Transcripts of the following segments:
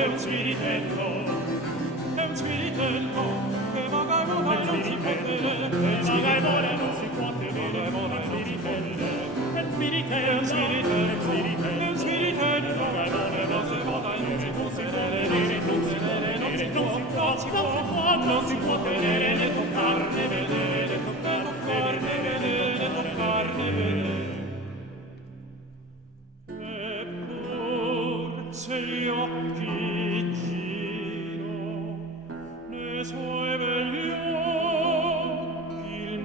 è un spiritello, è un spiritello, che vaga e vola e non si può tenere, vaga e vola e non si può tenere, è un spiritello, è un spiritello, è un spiritello, è un spiritello, vaga e vola e non si vola e non si può tenere, non si può tenere, non si può, non si può tenere, né toccare, né vedere, né toccare, né vedere, né toccare, né vedere. Eppur se gli occhi giro, ne suoi begli occhi il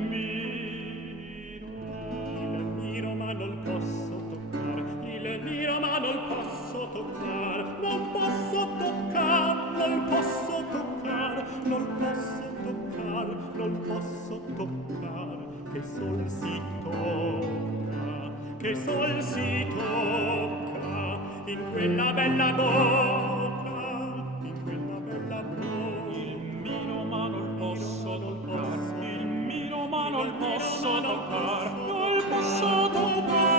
miro ma non posso toccar, il miro ma non posso toccar, non posso toccar, non posso toccar, non posso toccar, non posso toccar, che sol si tocca, che sol si tocca in quella bella bocca, in quella bella bocca. Il miro ma non posso toccar, il miro ma non posso toccar, non posso toccar.